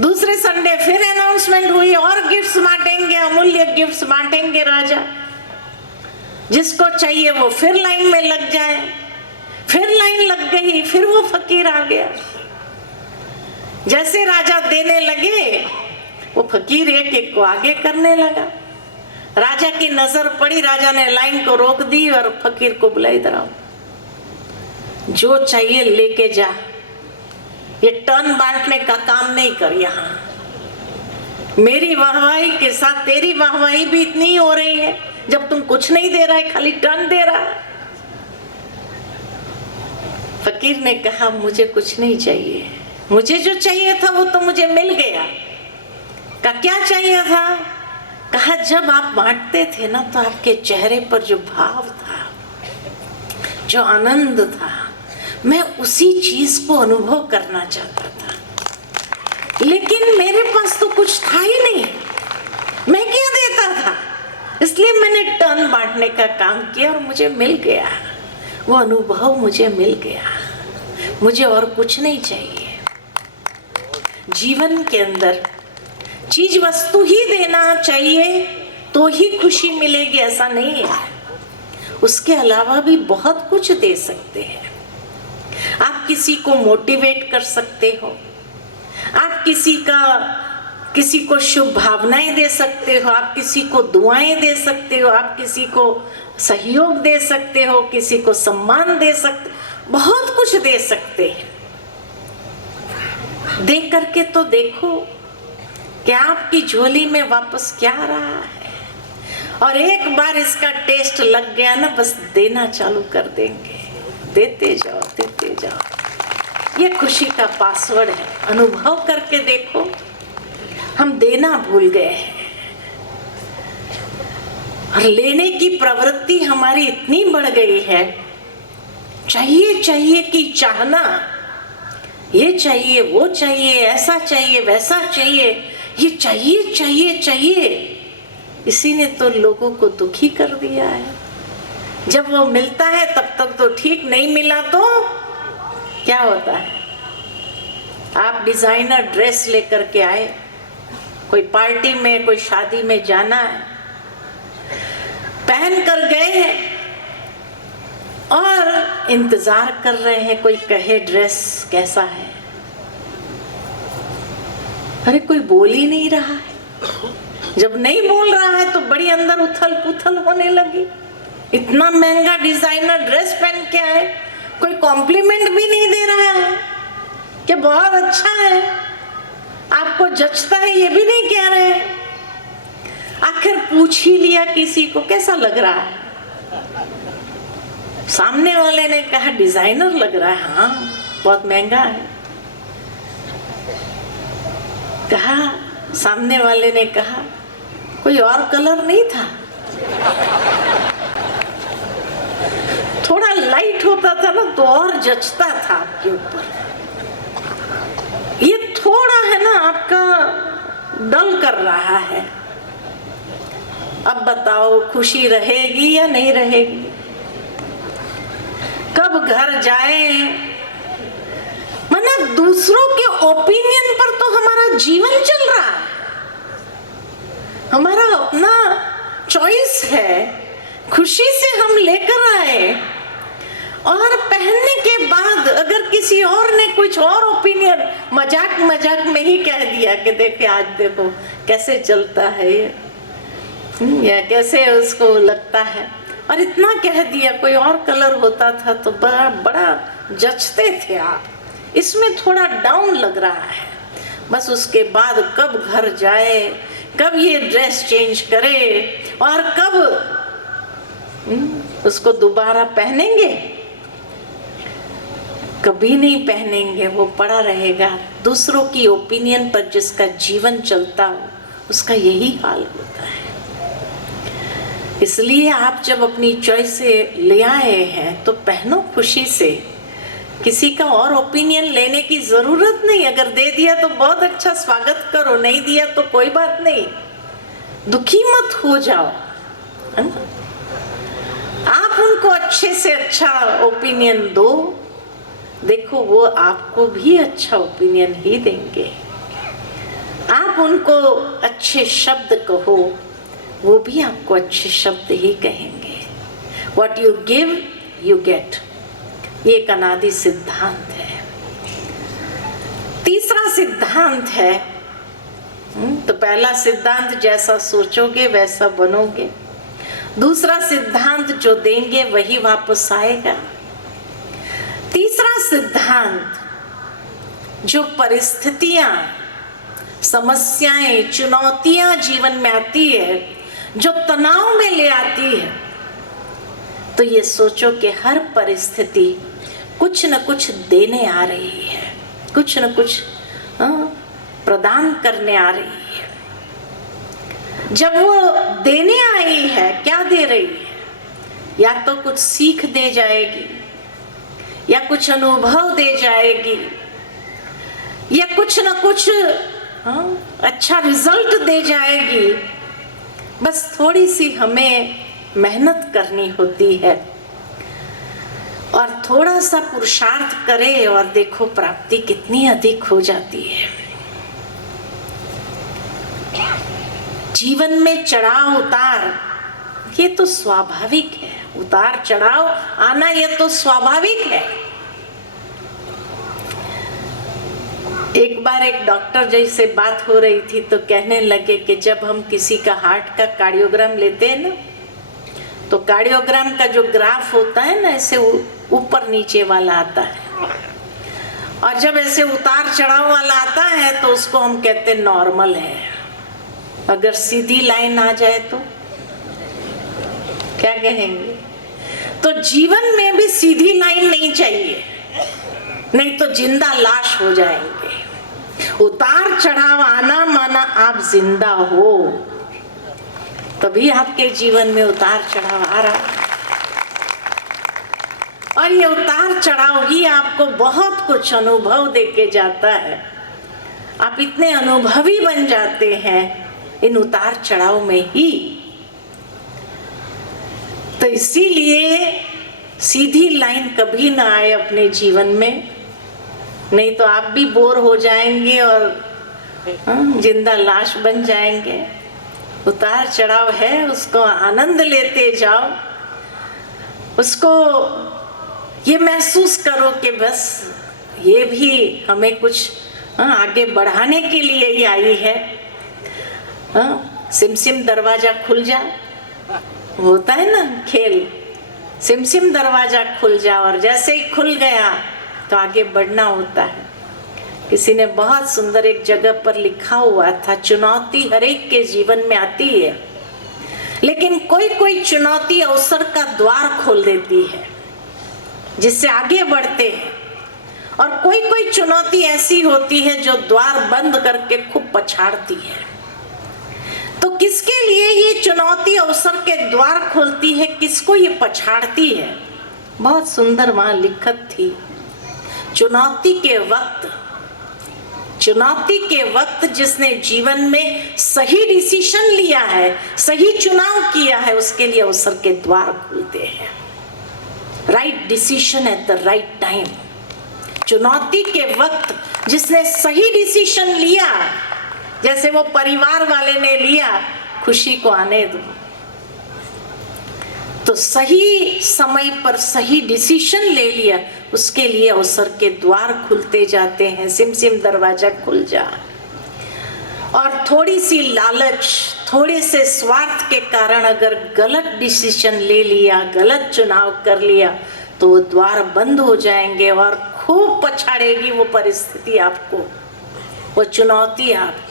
दूसरे संडे फिर अनाउंसमेंट हुई, और गिफ्ट्स बांटेंगे, अमूल्य गिफ्ट्स बांटेंगे राजा, जिसको चाहिए वो फिर लाइन में लग जाए। फिर लाइन लग गई, फिर वो फकीर आ गया। जैसे राजा देने लगे, वो फकीर एक एक को आगे करने लगा। राजा की नजर पड़ी, राजा ने लाइन को रोक दी और फकीर को बुला, इधर आओ, जो चाहिए लेके जा, ये टर्न बांटने का काम नहीं कर। यहाँ मेरी वाहवाही के साथ तेरी वाहवाही भी इतनी ही हो रही है, जब तुम कुछ नहीं दे रहा है, खाली टर्न दे रहा है। फकीर ने कहा, मुझे कुछ नहीं चाहिए, मुझे जो चाहिए था वो तो मुझे मिल गया। कहा क्या चाहिए था? कहा जब आप बांटते थे ना, तो आपके चेहरे पर जो भाव था, जो आनंद था, मैं उसी चीज को अनुभव करना चाहता था, लेकिन मेरे पास तो कुछ था ही नहीं, मैं क्या देता था? इसलिए मैंने टर्न बांटने का काम किया और मुझे मिल गया, वो अनुभव मुझे मिल गया, मुझे और कुछ नहीं चाहिए। जीवन के अंदर चीज वस्तु ही देना चाहिए तो ही खुशी मिलेगी, ऐसा नहीं है। उसके अलावा भी बहुत कुछ दे सकते हैं। आप किसी को मोटिवेट कर सकते हो, आप किसी को शुभ भावनाएं दे सकते हो, आप किसी को दुआएं दे सकते हो, आप किसी को सहयोग दे सकते हो, किसी को सम्मान दे सकते, बहुत कुछ दे सकते हैं। दे करके तो देखो कि आपकी झोली में वापस क्या आ रहा है, और एक बार इसका टेस्ट लग गया ना, बस देना चालू कर देंगे, देते जाओ देते जाओ। ये खुशी का पासवर्ड है। अनुभव करके देखो, हम देना भूल गए हैं और लेने की प्रवृत्ति हमारी इतनी बढ़ गई है। चाहिए चाहिए कि चाहना, ये चाहिए वो चाहिए, ऐसा चाहिए वैसा चाहिए, ये चाहिए चाहिए चाहिए, इसी ने तो लोगों को दुखी कर दिया है। जब वो मिलता है तब तक तो ठीक, नहीं मिला तो क्या होता है? आप डिजाइनर ड्रेस लेकर के आए, कोई पार्टी में, कोई शादी में जाना है, पहन कर गए हैं और इंतजार कर रहे हैं कोई कहे ड्रेस कैसा है। अरे कोई बोल ही नहीं रहा है। जब नहीं बोल रहा है तो बड़ी अंदर उथल पुथल होने लगी। इतना महंगा डिजाइनर ड्रेस पहन के आए, कोई कॉम्प्लीमेंट भी नहीं दे रहा है कि बहुत अच्छा है, आपको जचता है, ये भी नहीं कह रहे हैं। आखिर पूछ ही लिया किसी को कैसा लग रहा है, सामने वाले ने कहा डिजाइनर लग रहा है, हाँ बहुत महंगा है। कहा, सामने वाले ने कहा कोई और कलर नहीं था, थोड़ा लाइट होता था ना तो और जचता था आपके ऊपर, ये थोड़ा है ना आपका डल कर रहा है। अब बताओ खुशी रहेगी या नहीं रहेगी? कब घर जाए? मतलब दूसरों के ओपिनियन पर तो हमारा जीवन चल रहा है, हमारा अपना चॉइस है, खुशी से हम लेकर आए और पहनने के बाद अगर किसी और ने कुछ और ओपिनियन मजाक मजाक में ही कह दिया कि देखे आज देखो कैसे चलता है ये, या कैसे उसको लगता है, और इतना कह दिया, कोई और कलर होता था तो बड़ा बड़ा जचते थे आप, इसमें थोड़ा डाउन लग रहा है। बस उसके बाद कब घर जाए, कब ये ड्रेस चेंज करे और कब उसको दोबारा पहनेंगे? कभी नहीं पहनेंगे, वो पड़ा रहेगा। दूसरों की ओपिनियन पर जिसका जीवन चलता हो उसका यही हाल होता है। इसलिए आप जब अपनी चॉइस से ले आए हैं तो पहनो खुशी से, किसी का और ओपिनियन लेने की जरूरत नहीं। अगर दे दिया तो बहुत अच्छा, स्वागत करो, नहीं दिया तो कोई बात नहीं, दुखी मत हो जाओ, है ना? आप उनको अच्छे से अच्छा ओपिनियन दो, देखो वो आपको भी अच्छा ओपिनियन ही देंगे। आप उनको अच्छे शब्द कहो, वो भी आपको अच्छे शब्द ही कहेंगे। What you give, you get. ये एक अनादि सिद्धांत है। तीसरा सिद्धांत है, तो पहला सिद्धांत जैसा सोचोगे वैसा बनोगे। दूसरा सिद्धांत जो देंगे वही वापस आएगा। तीसरा सिद्धांत जो परिस्थितियां, समस्याएं, चुनौतियां जीवन में आती है, जो तनाव में ले आती है, तो ये सोचो कि हर परिस्थिति कुछ न कुछ देने आ रही है, कुछ न कुछ प्रदान करने आ रही है। जब वो देने आई है, क्या दे रही है? या तो कुछ सीख दे जाएगी, या कुछ अनुभव दे जाएगी, या कुछ न कुछ अच्छा रिजल्ट दे जाएगी। बस थोड़ी सी हमें मेहनत करनी होती है और थोड़ा सा पुरुषार्थ करे और देखो प्राप्ति कितनी अधिक हो जाती है। जीवन में चढ़ाव उतार ये तो स्वाभाविक है, उतार चढ़ाव आना ये तो स्वाभाविक है। एक बार एक डॉक्टर जी से बात हो रही थी तो कहने लगे कि जब हम किसी का हार्ट का कार्डियोग्राम लेते हैं ना, तो कार्डियोग्राम का जो ग्राफ होता है ना, ऐसे ऊपर नीचे वाला आता है, और जब ऐसे उतार चढ़ाव वाला आता है तो उसको हम कहते हैं नॉर्मल है। अगर सीधी लाइन आ जाए तो क्या कहेंगे? तो जीवन में भी सीधी लाइन नहीं चाहिए, नहीं तो जिंदा लाश हो जाएंगे। उतार चढ़ाव आना माना आप जिंदा हो, तभी आपके जीवन में उतार चढ़ाव आ रहा है। और ये उतार चढ़ाव ही आपको बहुत कुछ अनुभव देके जाता है। आप इतने अनुभवी बन जाते हैं इन उतार चढ़ाव में ही। तो इसीलिए सीधी लाइन कभी ना आए अपने जीवन में, नहीं तो आप भी बोर हो जाएंगे और जिंदा लाश बन जाएंगे। उतार चढ़ाव है, उसको आनंद लेते जाओ, उसको ये महसूस करो कि बस ये भी हमें कुछ आगे बढ़ाने के लिए ही आई है। सिम सिम दरवाजा खुल जा, होता है ना खेल, सिम सिम दरवाजा खुल जा, और जैसे ही खुल गया तो आगे बढ़ना होता है। किसी ने बहुत सुंदर एक जगह पर लिखा हुआ था, चुनौती हर एक के जीवन में आती है, लेकिन कोई कोई चुनौती अवसर का द्वार खोल देती है जिससे आगे बढ़ते हैं, और कोई कोई चुनौती ऐसी होती है जो द्वार बंद करके खूब पछाड़ती है। तो किसके लिए ये चुनौती अवसर के द्वार खोलती है, किसको ये पछाड़ती है? बहुत सुंदर वहां लिखत थी, चुनौती के वक्त जिसने जीवन में सही डिसीजन लिया है, सही चुनाव किया है, उसके लिए अवसर के द्वार खुलते हैं। Right decision at the right time. चुनौती के वक्त जिसने सही डिसीजन लिया, जैसे वो परिवार वाले ने लिया, खुशी को आने दो, तो सही समय पर सही डिसीजन ले लिया, उसके लिए अवसर के द्वार खुलते जाते हैं। सिम सिम दरवाजा खुल जा। और थोड़ी सी लालच, थोड़े से स्वार्थ के कारण अगर गलत डिसीजन ले लिया, गलत चुनाव कर लिया, तो वो द्वार बंद हो जाएंगे और खूब पछाड़ेगी वो परिस्थिति आपको, वो चुनौती आपको।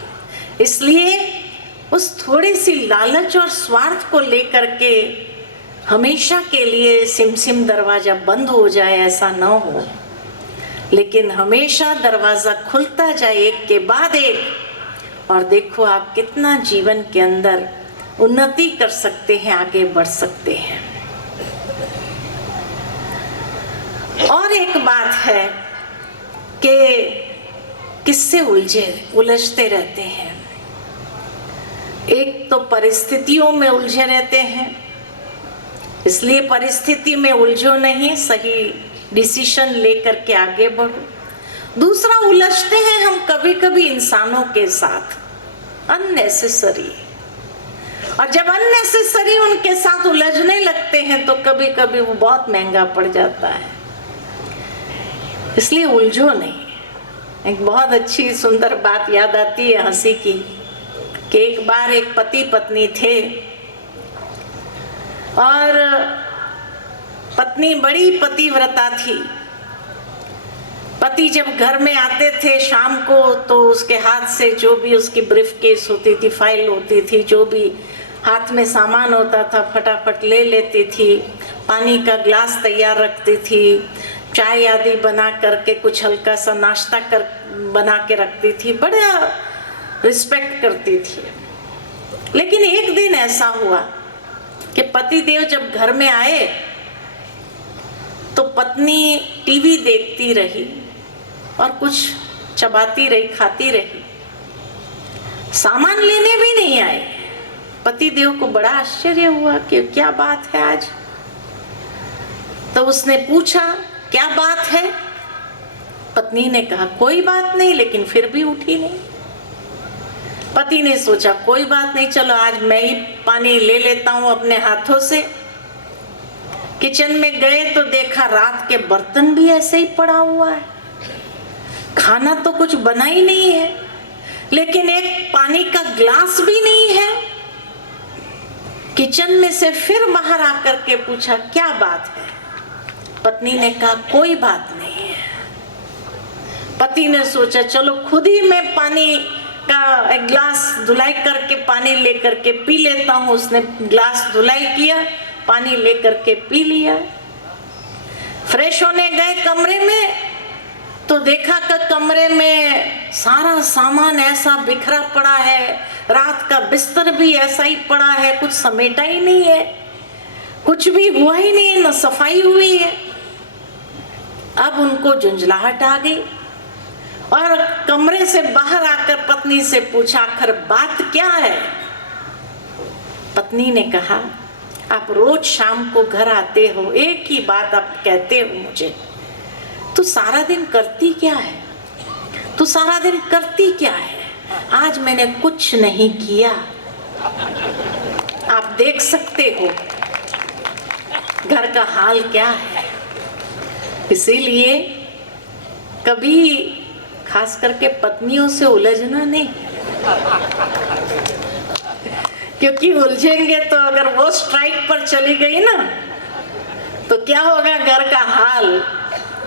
इसलिए उस थोड़ी सी लालच और स्वार्थ को लेकर के हमेशा के लिए सिम सिम दरवाजा बंद हो जाए, ऐसा ना हो, लेकिन हमेशा दरवाजा खुलता जाए एक के बाद एक। और देखो आप कितना जीवन के अंदर उन्नति कर सकते हैं, आगे बढ़ सकते हैं। और एक बात है कि किससे उलझते रहते हैं। एक तो परिस्थितियों में उलझे रहते हैं, इसलिए परिस्थिति में उलझो नहीं, सही डिसीजन लेकर के आगे बढ़ो। दूसरा, उलझते हैं हम कभी कभी इंसानों के साथ, अननेसेसरी, और जब अननेसेसरी उनके साथ उलझने लगते हैं तो कभी कभी वो बहुत महंगा पड़ जाता है। इसलिए उलझो नहीं। एक बहुत अच्छी सुंदर बात याद आती है हंसी की, कि एक बार एक पति पत्नी थे और पत्नी बड़ी पतिव्रता थी। पति जब घर में आते थे शाम को तो उसके हाथ से जो भी उसकी ब्रीफकेस होती थी, फाइल होती थी, जो भी हाथ में सामान होता था फटाफट ले लेती थी, पानी का ग्लास तैयार रखती थी, चाय आदि बना करके कुछ हल्का सा नाश्ता बना के रखती थी, बड़ा रिस्पेक्ट करती थी। लेकिन एक दिन ऐसा हुआ कि पतिदेव जब घर में आए तो पत्नी टीवी देखती रही और कुछ चबाती रही, खाती रही, सामान लेने भी नहीं आए। पतिदेव को बड़ा आश्चर्य हुआ कि क्या बात है आज। तो उसने पूछा क्या बात है। पत्नी ने कहा कोई बात नहीं, लेकिन फिर भी उठी नहीं। पति ने सोचा कोई बात नहीं, चलो आज मैं ही पानी ले लेता हूं अपने हाथों से। किचन में गए तो देखा रात के बर्तन भी ऐसे ही पड़ा हुआ है, खाना तो कुछ बना ही नहीं है, लेकिन एक पानी का ग्लास भी नहीं है। किचन में से फिर बाहर आकर के पूछा क्या बात है। पत्नी ने कहा कोई बात नहीं है। पति ने सोचा चलो खुद ही मैं पानी का एक ग्लास धुलाई करके पानी लेकर के पी लेता हूँ। उसने ग्लास धुलाई किया, पानी लेकर के पी लिया। फ्रेश होने गए कमरे में तो देखा कि कमरे में सारा सामान ऐसा बिखरा पड़ा है, रात का बिस्तर भी ऐसा ही पड़ा है, कुछ समेटा ही नहीं है, कुछ भी हुआ ही नहीं है, न सफाई हुई है। अब उनको झुंझलाहट आ गई और कमरे से बाहर आकर पत्नी से पूछा आखिर बात क्या है। पत्नी ने कहा आप रोज शाम को घर आते हो, एक ही बात आप कहते हो मुझे, तू सारा दिन करती क्या है, तू सारा दिन करती क्या है। आज मैंने कुछ नहीं किया, आप देख सकते हो घर का हाल क्या है। इसीलिए कभी खास करके पत्नियों से उलझना नहीं, क्योंकि उलझेंगे तो अगर वो स्ट्राइक पर चली गई ना तो क्या होगा घर का हाल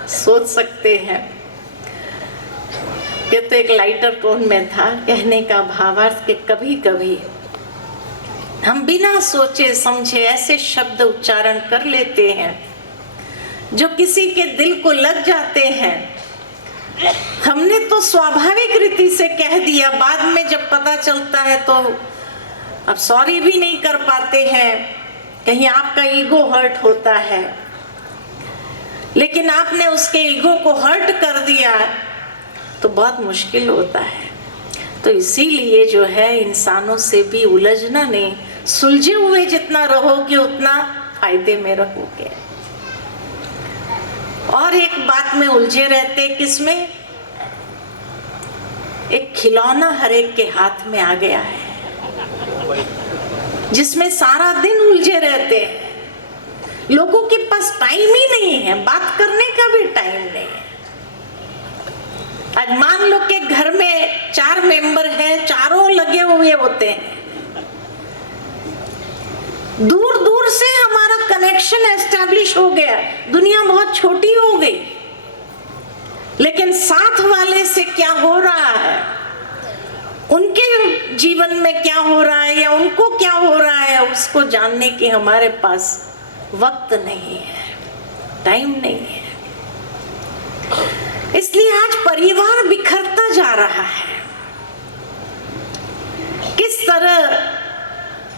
सोच सकते हैं। ये तो एक लाइटर टोन में था, कहने का भावार्थ कि कभी कभी हम बिना सोचे समझे ऐसे शब्द उच्चारण कर लेते हैं जो किसी के दिल को लग जाते हैं। हमने तो स्वाभाविक रीति से कह दिया, बाद में जब पता चलता है तो अब सॉरी भी नहीं कर पाते हैं, कहीं आपका ईगो हर्ट होता है। लेकिन आपने उसके ईगो को हर्ट कर दिया तो बहुत मुश्किल होता है। तो इसीलिए जो है इंसानों से भी उलझना नहीं, सुलझे हुए जितना रहोगे उतना फायदे में रहोगे। और एक बात में उलझे रहते, किसमें? एक खिलौना हर एक के हाथ में आ गया है जिसमें सारा दिन उलझे रहते हैं। लोगों के पास टाइम ही नहीं है, बात करने का भी टाइम नहीं है। आज मान लो कि घर में 4 मेंबर हैं, चारों लगे हुए होते हैं, दूर दूर से हमारा कनेक्शन एस्टैब्लिश हो गया, दुनिया बहुत छोटी हो गई, लेकिन साथ वाले से क्या हो रहा है, उनके जीवन में क्या हो रहा है या उनको क्या हो रहा है, उसको जानने की हमारे पास वक्त नहीं है, टाइम नहीं है। इसलिए आज परिवार बिखरता जा रहा है। किस तरह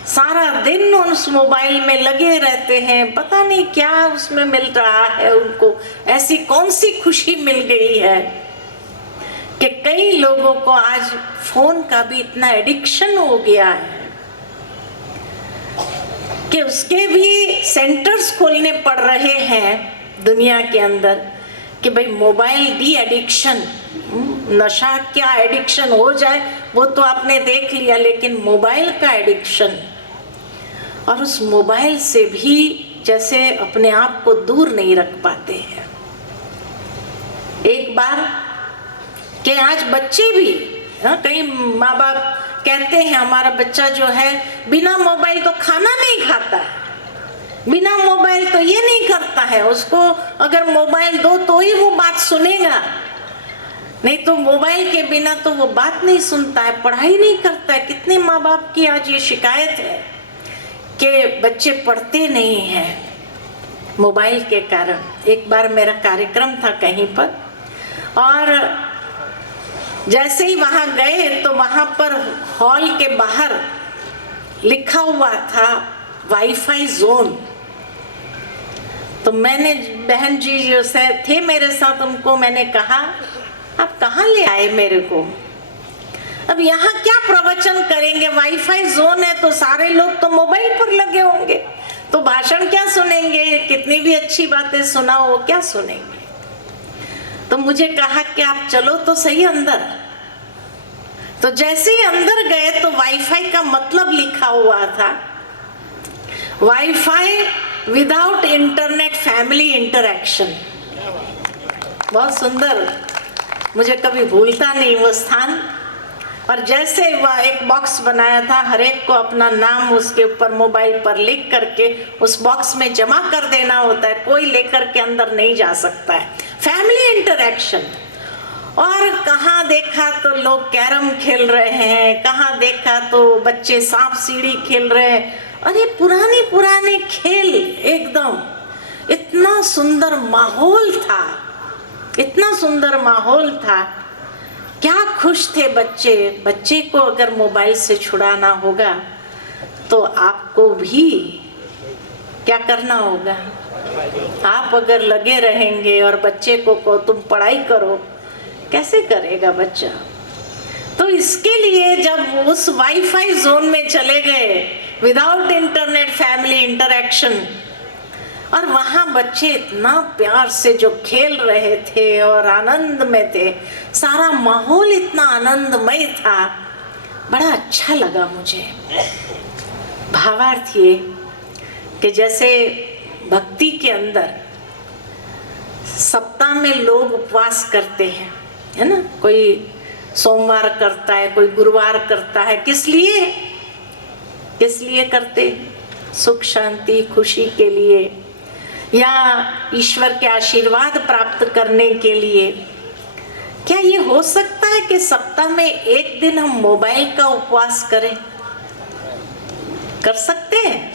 सारा दिन उस मोबाइल में लगे रहते हैं, पता नहीं क्या उसमें मिल रहा है उनको, ऐसी कौन सी खुशी मिल गई है कि कई लोगों को आज फोन का भी इतना एडिक्शन हो गया है कि उसके भी सेंटर्स खोलने पड़ रहे हैं दुनिया के अंदर कि भाई मोबाइल डी एडिक्शन, नशा क्या एडिक्शन हो जाए वो तो आपने देख लिया, लेकिन मोबाइल का एडिक्शन, और उस मोबाइल से भी जैसे अपने आप को दूर नहीं रख पाते हैं। एक बार कि आज बच्चे भी, कई माँ बाप कहते हैं हमारा बच्चा जो है बिना मोबाइल तो खाना नहीं खाता है, बिना मोबाइल तो ये नहीं करता है, उसको अगर मोबाइल दो तो ही वो बात सुनेगा, नहीं तो मोबाइल के बिना तो वो बात नहीं सुनता है, पढ़ाई नहीं करता है। कितने माँ बाप की आज ये शिकायत है कि बच्चे पढ़ते नहीं हैं मोबाइल के कारण। एक बार मेरा कार्यक्रम था कहीं पर, और जैसे ही वहां गए तो वहां पर हॉल के बाहर लिखा हुआ था वाईफाई जोन। तो मैंने, बहन जी जो से थे मेरे साथ, उनको मैंने कहा आप कहाँ ले आए मेरे को, अब यहाँ क्या प्रवचन करेंगे, वाईफाई जोन है तो सारे लोग तो मोबाइल पर लगे होंगे, तो भाषण क्या सुनेंगे, कितनी भी अच्छी बातें सुनाओ वो क्या सुनेंगे। तो मुझे कहा कि आप चलो तो सही अंदर। तो जैसे ही अंदर गए तो वाईफाई का मतलब लिखा हुआ था wifi without internet family interaction. बहुत सुंदर, मुझे कभी भूलता नहीं वो स्थान। और जैसे वह एक बॉक्स बनाया था, हर एक को अपना नाम उसके ऊपर मोबाइल पर लिख करके उस बॉक्स में जमा कर देना होता है, कोई लेकर के अंदर नहीं जा सकता है। Family interaction. और कहाँ देखा तो लोग कैरम खेल रहे हैं, कहाँ देखा तो बच्चे सांप सीढ़ी खेल रहे हैं। अरे पुराने पुराने खेल, एकदम इतना सुंदर माहौल था, इतना सुंदर माहौल था। क्या खुश थे बच्चे। बच्चे को अगर मोबाइल से छुड़ाना होगा तो आपको भी क्या करना होगा। आप अगर लगे रहेंगे और बच्चे को तुम पढ़ाई करो, कैसे करेगा बच्चा। तो इसके लिए जब उस वाईफाई जोन में चले गए, विदाउट इंटरनेट फैमिली इंटरैक्शन, और वहां बच्चे इतना प्यार से जो खेल रहे थे और आनंद में थे, सारा माहौल इतना आनंदमय था, बड़ा अच्छा लगा मुझे। भावार्थ ये कि जैसे भक्ति के अंदर सप्ताह में लोग उपवास करते हैं, है ना, कोई सोमवार करता है, कोई गुरुवार करता है, किस लिए, किस लिए करते, सुख शांति खुशी के लिए, या ईश्वर के आशीर्वाद प्राप्त करने के लिए। क्या ये हो सकता है कि सप्ताह में एक दिन हम मोबाइल का उपवास करें? कर सकते हैं?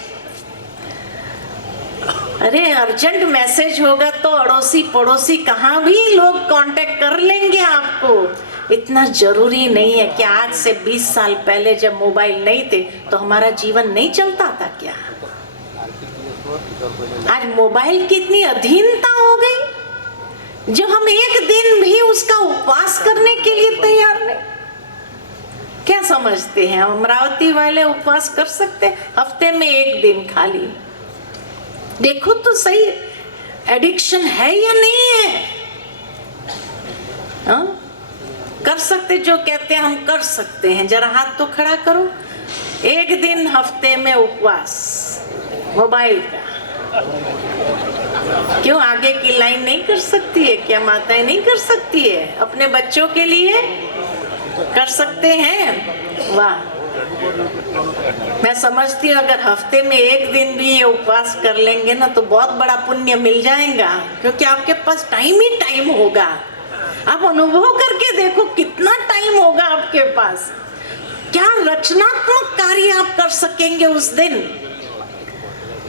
अरे अर्जेंट मैसेज होगा तो अड़ोसी पड़ोसी कहाँ भी लोग कांटेक्ट कर लेंगे आपको। इतना जरूरी नहीं है कि आज से 20 साल पहले जब मोबाइल नहीं थे तो हमारा जीवन नहीं चलता था क्या। आज मोबाइल की इतनी अधीनता हो गई जो हम एक दिन भी उसका उपवास करने के लिए तैयार नहीं। क्या समझते हैं अमरावती वाले उपवास कर सकते हैं हफ्ते में एक दिन खाली? देखो तो सही, एडिक्शन है या नहीं है? हाँ? कर सकते, जो कहते हैं हम कर सकते हैं, जरा हाथ तो खड़ा करो। एक दिन हफ्ते में उपवास मोबाइल का। क्यों आगे की लाइन नहीं कर सकती है क्या? माताएं नहीं कर सकती है? अपने बच्चों के लिए कर सकते हैं। वाह, मैं समझती हूँ अगर हफ्ते में एक दिन भी ये उपवास कर लेंगे ना तो बहुत बड़ा पुण्य मिल जाएगा, क्योंकि आपके पास टाइम ही टाइम होगा। आप अनुभव करके देखो कितना टाइम होगा आपके पास, क्या रचनात्मक कार्य आप कर सकेंगे उस दिन,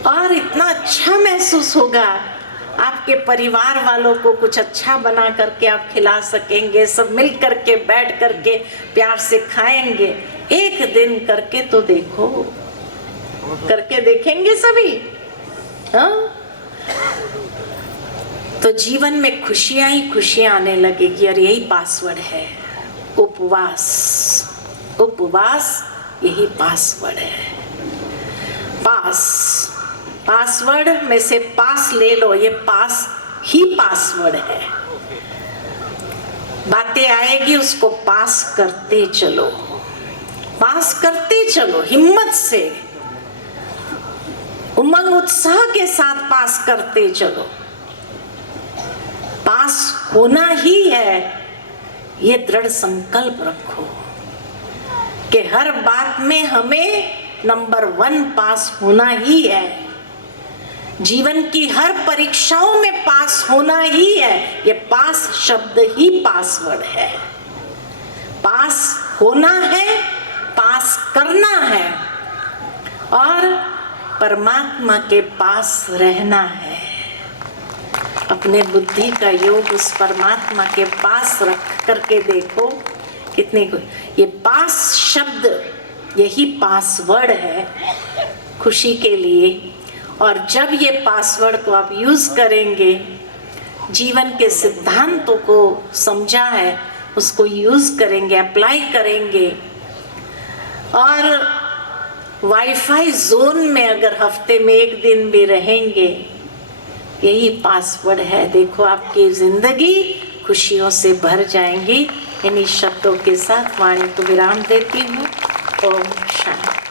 और इतना अच्छा महसूस होगा। आपके परिवार वालों को कुछ अच्छा बना करके आप खिला सकेंगे, सब मिल करके बैठ करके प्यार से खाएंगे। एक दिन करके तो देखो, करके देखेंगे सभी, हाँ? तो जीवन में खुशियां ही खुशियां आने लगेगी। और यही पासवर्ड है, उपवास। उपवास यही पासवर्ड है। पासवर्ड में से पास ले लो, ये पास ही पासवर्ड है। बातें आएगी उसको पास करते चलो, पास करते चलो, हिम्मत से उमंग उत्साह के साथ पास करते चलो। पास होना ही है, ये दृढ़ संकल्प रखो कि हर बात में हमें नंबर 1 पास होना ही है। जीवन की हर परीक्षाओं में पास होना ही है। ये पास शब्द ही पासवर्ड है। पास होना है, पास करना है और परमात्मा के पास रहना है। अपने बुद्धि का योग उस परमात्मा के पास रख करके देखो कितने ये पास शब्द यही पासवर्ड है खुशी के लिए। और जब ये पासवर्ड को आप यूज करेंगे, जीवन के सिद्धांतों को समझा है उसको यूज करेंगे, अप्लाई करेंगे और वाईफाई जोन में अगर हफ्ते में 1 दिन भी रहेंगे, यही पासवर्ड है। देखो आपकी जिंदगी खुशियों से भर जाएंगी। इन्हीं शब्दों के साथ वाणी को विराम देती हूँ। ओम शांति।